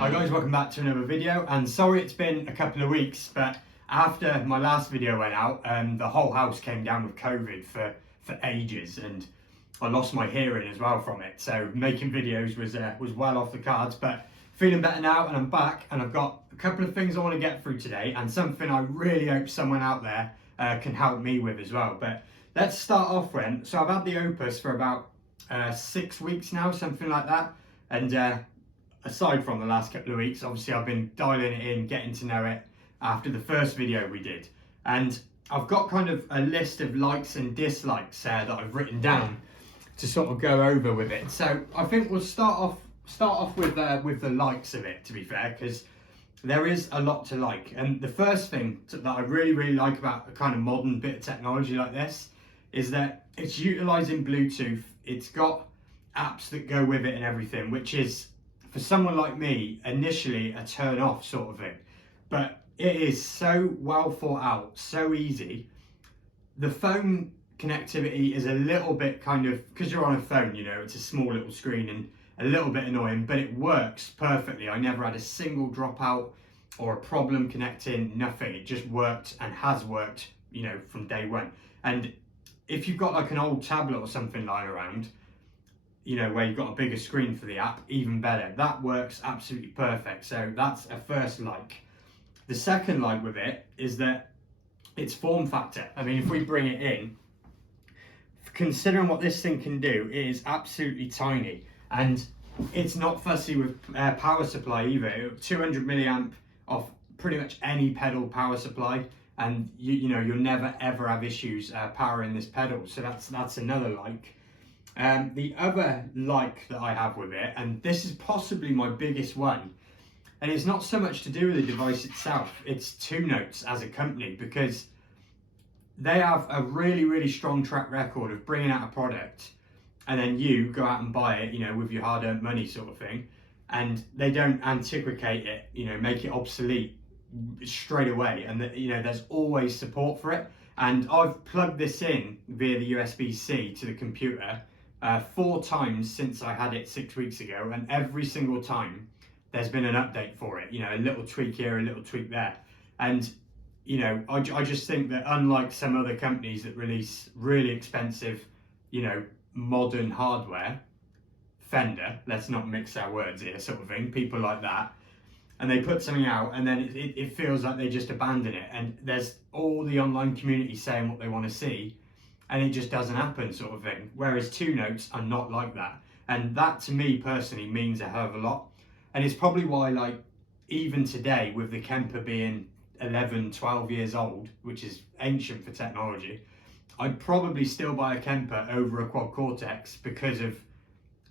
Hi guys, welcome back to another video, and sorry it's been a couple of weeks, but after my last video went out, the whole house came down with COVID for ages, and I lost my hearing as well from it, so making videos was well off the cards. But feeling better now, and I'm back, and I've got a couple of things I want to get through today, and something I really hope someone out there can help me with as well. But let's start off then. So I've had the Opus for about 6 weeks now, something like that, and aside from the last couple of weeks, obviously I've been dialing it in, getting to know it after the first video we did. And I've got kind of a list of likes and dislikes that I've written down to sort of go over with it. So I think we'll start off with the likes of it, to be fair, because there is a lot to like. And the first thing that I really like about a kind of modern bit of technology like this is that it's utilizing Bluetooth. It's got apps that go with it and everything, which is, for someone like me, initially a turn off sort of thing. But it is so well thought out, so easy. The phone connectivity is a little bit kind of, because you're on a phone, you know, it's a small little screen and a little bit annoying, but it works perfectly. I never had a single dropout or a problem connecting, nothing. It just worked and has worked, you know, from day one. And if you've got like an old tablet or something lying around, you know, where you've got a bigger screen for the app, even better. That works absolutely perfect. So that's a first like. The second like with it is that it's form factor. I mean, if we bring it in, considering what this thing can do, it is absolutely tiny. And it's not fussy with power supply either. 200 milliamp off pretty much any pedal power supply. And you know, you'll never ever have issues powering this pedal. So that's another like. The other like that I have with it, and this is possibly my biggest one, and it's not so much to do with the device itself, it's Twonotes as a company, because they have a really strong track record of bringing out a product and then you go out and buy it, you know, with your hard-earned money sort of thing, and they don't antiquate it, you know, make it obsolete straight away, and that, you know, there's always support for it. And I've plugged this in via the USB-C to the computer 4 times since I had it 6 weeks ago, and every single time there's been an update for it, you know, a little tweak here, a little tweak there. And you know, I just think that unlike some other companies that release really expensive, you know, modern hardware, Fender, let's not mix our words here sort of thing, people like that, and they put something out and then it feels like they just abandon it, and there's all the online community saying what they want to see, and it just doesn't happen sort of thing. Whereas Twonotes are not like that. And that to me personally means a hell of a lot. And it's probably why, like, even today with the Kemper being 11, 12 years old, which is ancient for technology, I'd probably still buy a Kemper over a Quad Cortex because of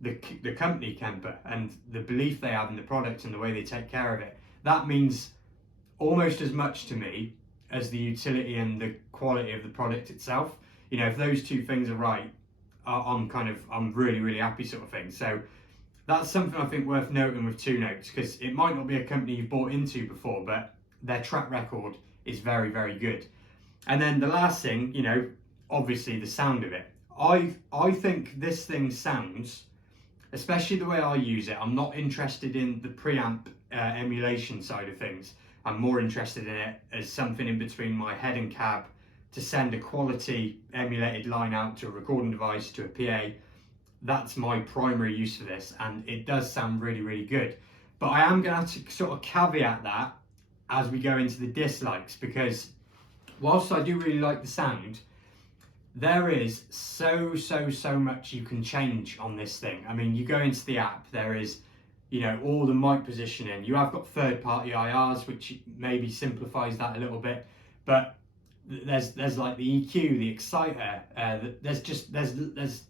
the company Kemper and the belief they have in the product and the way they take care of it. That means almost as much to me as the utility and the quality of the product itself. You know, if those two things are right, I'm really happy sort of thing. So that's something I think worth noting with Twonotes, because it might not be a company you've bought into before, but their track record is very good. And then the last thing, you know, obviously the sound of it. I think this thing sounds, especially the way I use it, I'm not interested in the preamp emulation side of things. I'm more interested in it as something in between my head and cab to send a quality emulated line out to a recording device, to a PA. That's my primary use for this, and it does sound really good. But I am going to have to sort of caveat that as we go into the dislikes, because whilst I do really like the sound, there is so much you can change on this thing. I mean, you go into the app, there is, you know, all the mic positioning. You have got third-party IRs, which maybe simplifies that a little bit, but there's like the EQ, the exciter. There's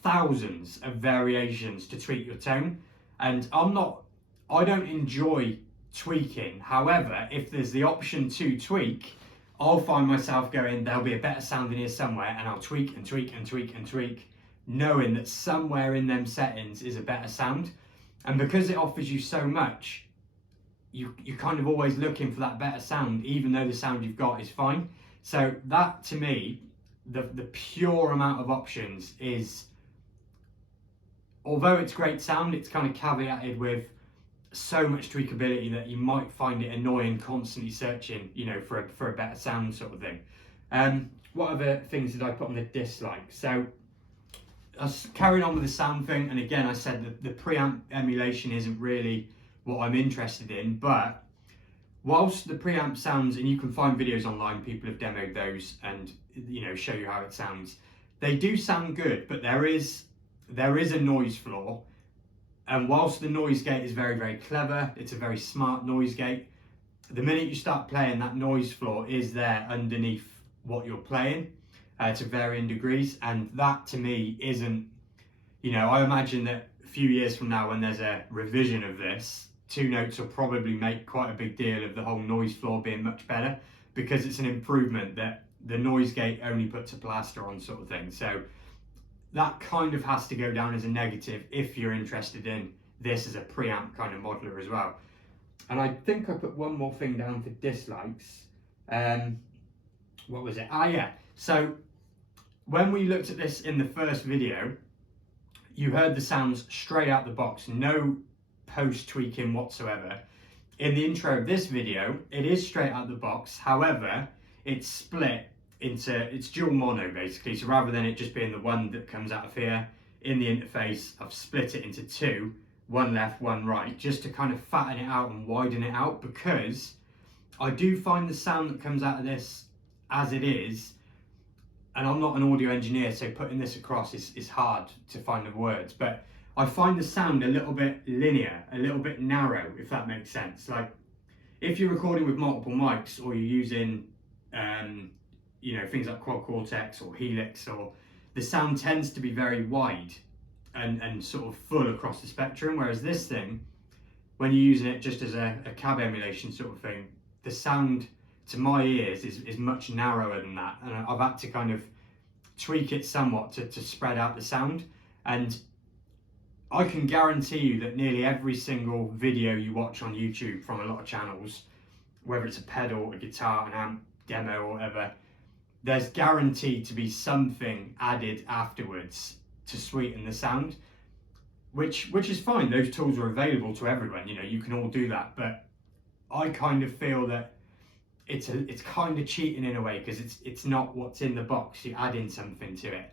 thousands of variations to tweak your tone, and I don't enjoy tweaking. However, if there's the option to tweak, I'll find myself going, there'll be a better sound in here somewhere, and I'll tweak and tweak, knowing that somewhere in them settings is a better sound. And because it offers you so much, you're kind of always looking for that better sound, even though the sound you've got is fine. So that, to me, the pure amount of options is, although it's great sound, it's kind of caveated with so much tweakability that you might find it annoying constantly searching, you know, for a better sound sort of thing. What other things did I put on the dislike? So I was carrying on with the sound thing, and again I said that the preamp emulation isn't really what I'm interested in, but whilst the preamp sounds, and you can find videos online, people have demoed those and, you know, show you how it sounds, they do sound good, but there is a noise floor. And whilst the noise gate is very, very clever, it's a very smart noise gate, the minute you start playing, that noise floor is there underneath what you're playing to varying degrees. And that to me isn't, you know, I imagine that a few years from now when there's a revision of this, Twonotes will probably make quite a big deal of the whole noise floor being much better, because it's an improvement that the noise gate only puts a plaster on sort of thing. So that kind of has to go down as a negative if you're interested in this as a preamp kind of modeler as well. And I think I put one more thing down for dislikes. What was it? Yeah. So when we looked at this in the first video, you heard the sounds straight out the box, no post tweaking whatsoever. In the intro of this video, it is straight out the box. However, it's split into, it's dual mono basically. So rather than it just being the one that comes out of here, in the interface, I've split it into two, one left, one right, just to kind of fatten it out and widen it out, because I do find the sound that comes out of this as it is, and I'm not an audio engineer, so putting this across is hard to find the words, but I find the sound a little bit linear, a little bit narrow, if that makes sense. Like if you're recording with multiple mics, or you're using you know, things like quad cortex or helix, or the sound tends to be very wide and sort of full across the spectrum, whereas this thing, when you're using it just as a cab emulation sort of thing, the sound to my ears is much narrower than that, and I've had to kind of tweak it somewhat to spread out the sound. And I can guarantee you that nearly every single video you watch on YouTube from a lot of channels, whether it's a pedal, a guitar, an amp demo or whatever, there's guaranteed to be something added afterwards to sweeten the sound, which is fine. Those tools are available to everyone, you know, you can all do that. But I kind of feel that it's kind of cheating in a way, because it's not what's in the box, you're adding something to it.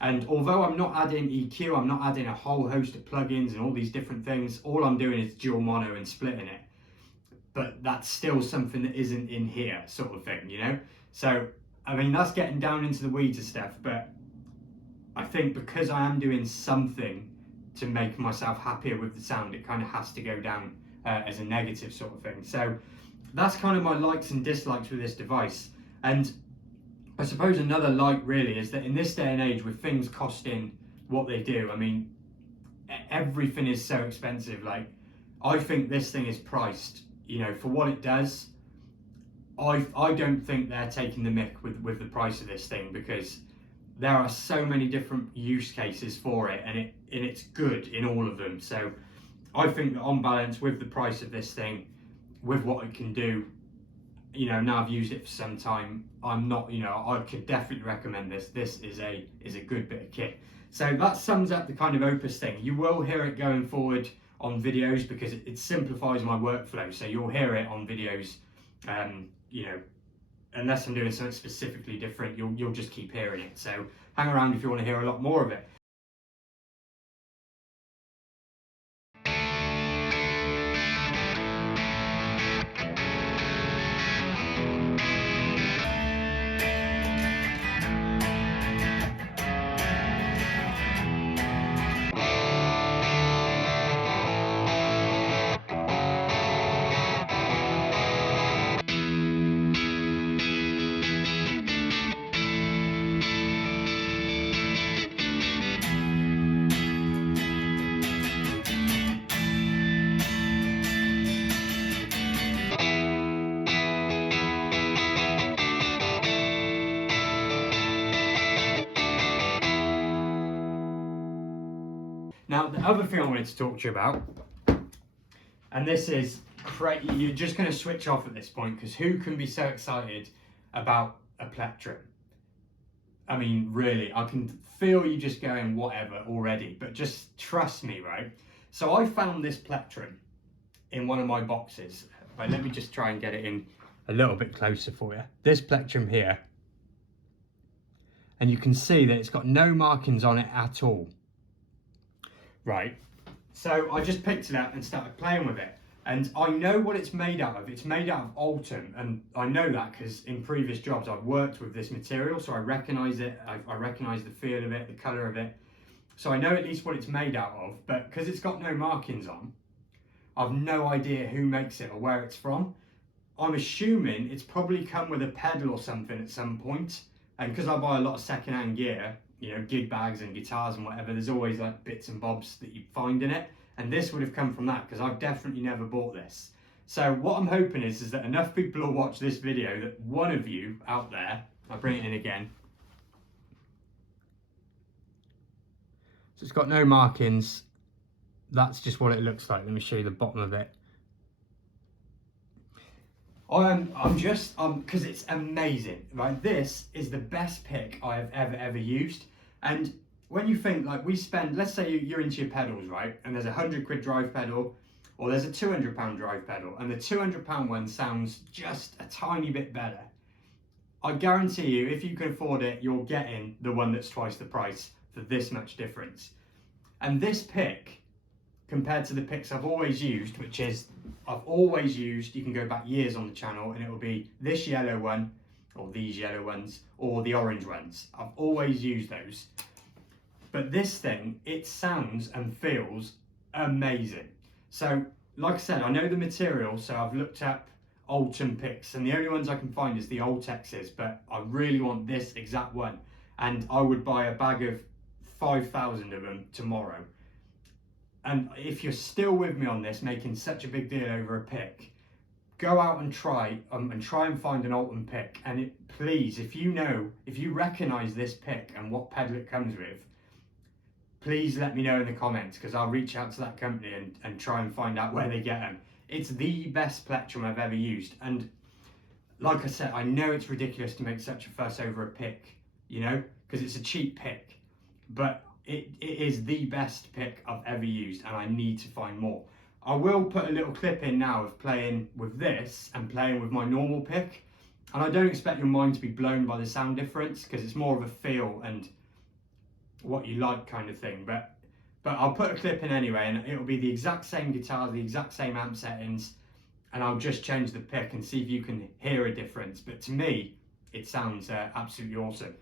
And although I'm not adding EQ, I'm not adding a whole host of plugins and all these different things, all I'm doing is dual mono and splitting it. But that's still something that isn't in here, sort of thing, you know? So, I mean, that's getting down into the weeds of stuff, but I think because I am doing something to make myself happier with the sound, it kind of has to go down as a negative sort of thing. So that's kind of my likes and dislikes with this device. And I suppose another like really is that in this day and age, with things costing what they do, I mean, everything is so expensive. Like, I think this thing is priced, you know, for what it does. I don't think they're taking the mick with the price of this thing, because there are so many different use cases for it, and it's good in all of them. So I think that on balance, with the price of this thing, with what it can do, you know, now I've used it for some time, I'm not, you know, I could definitely recommend this. This is a good bit of kit. So that sums up the kind of Opus thing. You will hear it going forward on videos, because it simplifies my workflow. So you'll hear it on videos, you know, unless I'm doing something specifically different, you'll just keep hearing it. So hang around if you want to hear a lot more of it. Now, the other thing I wanted to talk to you about, and this is crazy, you're just going to switch off at this point, because who can be so excited about a plectrum? I mean, really, I can feel you just going whatever already, but just trust me, right? So I found this plectrum in one of my boxes. But let me just try and get it in a little bit closer for you. This plectrum here, and you can see that it's got no markings on it at all. Right, so I just picked it up and started playing with it, and I know what it's made out of. It's made out of Ultem, and I know that because in previous jobs I've worked with this material, so I recognise it. I recognise the feel of it, the colour of it, so I know at least what it's made out of. But because it's got no markings on, I've no idea who makes it or where it's from. I'm assuming it's probably come with a pedal or something at some point. And because I buy a lot of second-hand gear, you know, gig bags and guitars and whatever, there's always like bits and bobs that you find in it. And this would have come from that, because I've definitely never bought this. So what I'm hoping is that enough people will watch this video that one of you out there, I'll bring it in again. So it's got no markings. That's just what it looks like. Let me show you the bottom of it. Because it's amazing, right? This is the best pick I have ever used. And when you think, like, we spend, let's say you're into your pedals, right? And there's a £100 drive pedal, or there's a £200 drive pedal, and the £200 one sounds just a tiny bit better. I guarantee you, if you can afford it, you're getting the one that's twice the price for this much difference. And this pick, compared to the picks I've always used, which is, I've always used, you can go back years on the channel, and it will be this yellow one, or these yellow ones, or the orange ones. I've always used those. But this thing, it sounds and feels amazing. So, like I said, I know the material, so I've looked up Ultem picks, and the only ones I can find is the Ultexes, but I really want this exact one. And I would buy a bag of 5,000 of them tomorrow. And if you're still with me on this, making such a big deal over a pick, go out and try and find an Ultem pick. And please, if you recognise this pick and what pedal it comes with, please let me know in the comments, because I'll reach out to that company and try and find out where they get them. It's the best plectrum I've ever used. And like I said, I know it's ridiculous to make such a fuss over a pick, you know, because it's a cheap pick. But it is the best pick I've ever used, and I need to find more. I will put a little clip in now of playing with this and playing with my normal pick. And I don't expect your mind to be blown by the sound difference, because it's more of a feel and what you like kind of thing, but I'll put a clip in anyway, and it'll be the exact same guitar, the exact same amp settings, and I'll just change the pick and see if you can hear a difference. But to me, it sounds absolutely awesome.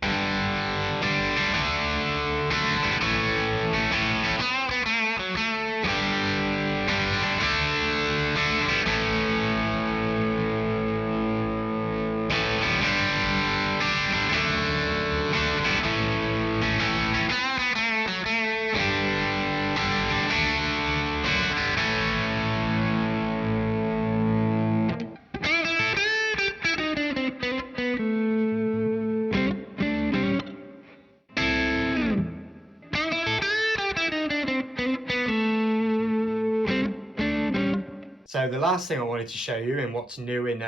So the last thing I wanted to show you in what's new in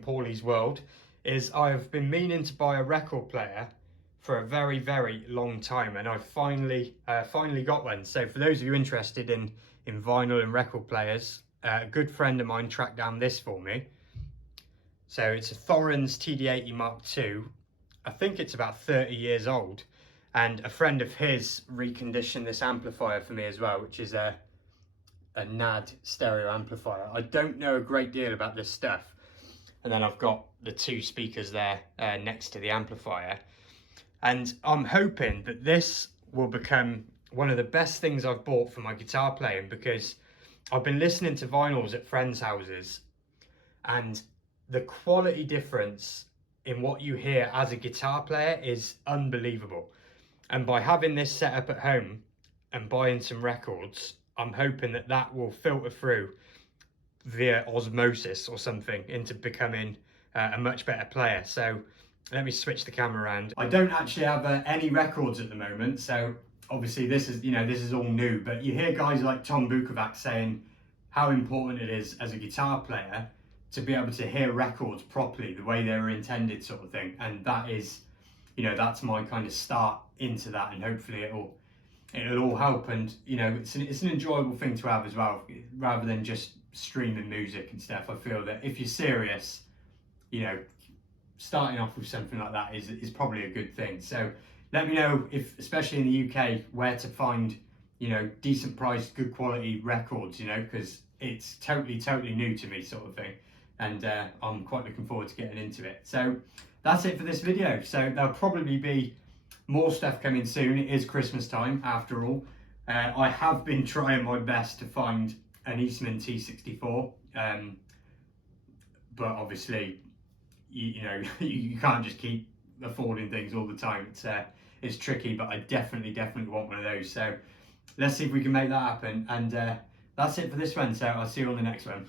Paulie's world is I've been meaning to buy a record player for a very, very long time, and I've finally got one. So for those of you interested in vinyl and record players, a good friend of mine tracked down this for me. So it's a Thorens TD80 Mark II. I think it's about 30 years old, and a friend of his reconditioned this amplifier for me as well, which is a NAD stereo amplifier. I don't know a great deal about this stuff. And then I've got the two speakers there next to the amplifier. And I'm hoping that this will become one of the best things I've bought for my guitar playing, because I've been listening to vinyls at friends' houses, and the quality difference in what you hear as a guitar player is unbelievable. And by having this set up at home and buying some records, I'm hoping that that will filter through via osmosis or something into becoming a much better player. So let me switch the camera around. I don't actually have any records at the moment, so obviously this is all new, but you hear guys like Tom Bukovac saying how important it is as a guitar player to be able to hear records properly the way they were intended, sort of thing. And that is, that's my kind of start into that, and hopefully it'll all help. And it's an enjoyable thing to have as well, rather than just streaming music and stuff, I feel that if you're serious, you know, starting off with something like that is probably a good thing. So let me know, if especially in the UK, where to find, you know, decent priced, good quality records, you know, because it's totally new to me, sort of thing, and I'm quite looking forward to getting into it. So that's it for this video. So there'll probably be more stuff coming soon. It is Christmas time after all. I have been trying my best to find an Eastman T64, but obviously, you know, you can't just keep affording things all the time. It's tricky, but I definitely want one of those. So let's see if we can make that happen. And that's it for this one. So I'll see you on the next one.